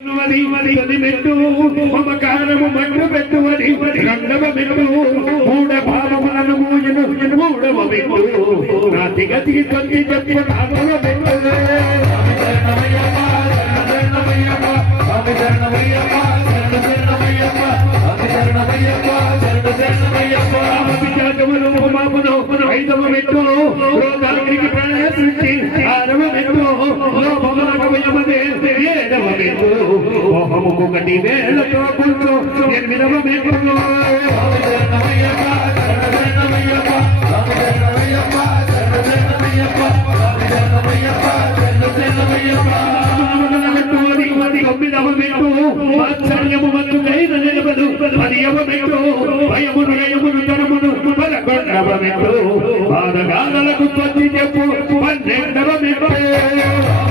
మెట్టు మమకారము మన్ను పెట్టువని రెండవ మెట్టు మూడ భావములను మూయను మూడవ మెట్టు నాతి గతి కొద్ది చెప్పు నాలుగవ మెట్టు ఐదవ మెట్టు రోగానికి ప్రయాసించి ఆరవ మెట్టు ఏడవ మెట్టు మోహముకు గటి వేళతో కూర్చో ఎనిమిదవ మెట్టు తొమ్మిదవ మెట్టు వాత్సల్యము మత్తు కైన నిలబడు పదియవ మెట్టు భయమును నయమును తరమును పదకొండవ మెట్టు బాధగాలకు త్వచ్చి చెప్పు 12వ మెట్టు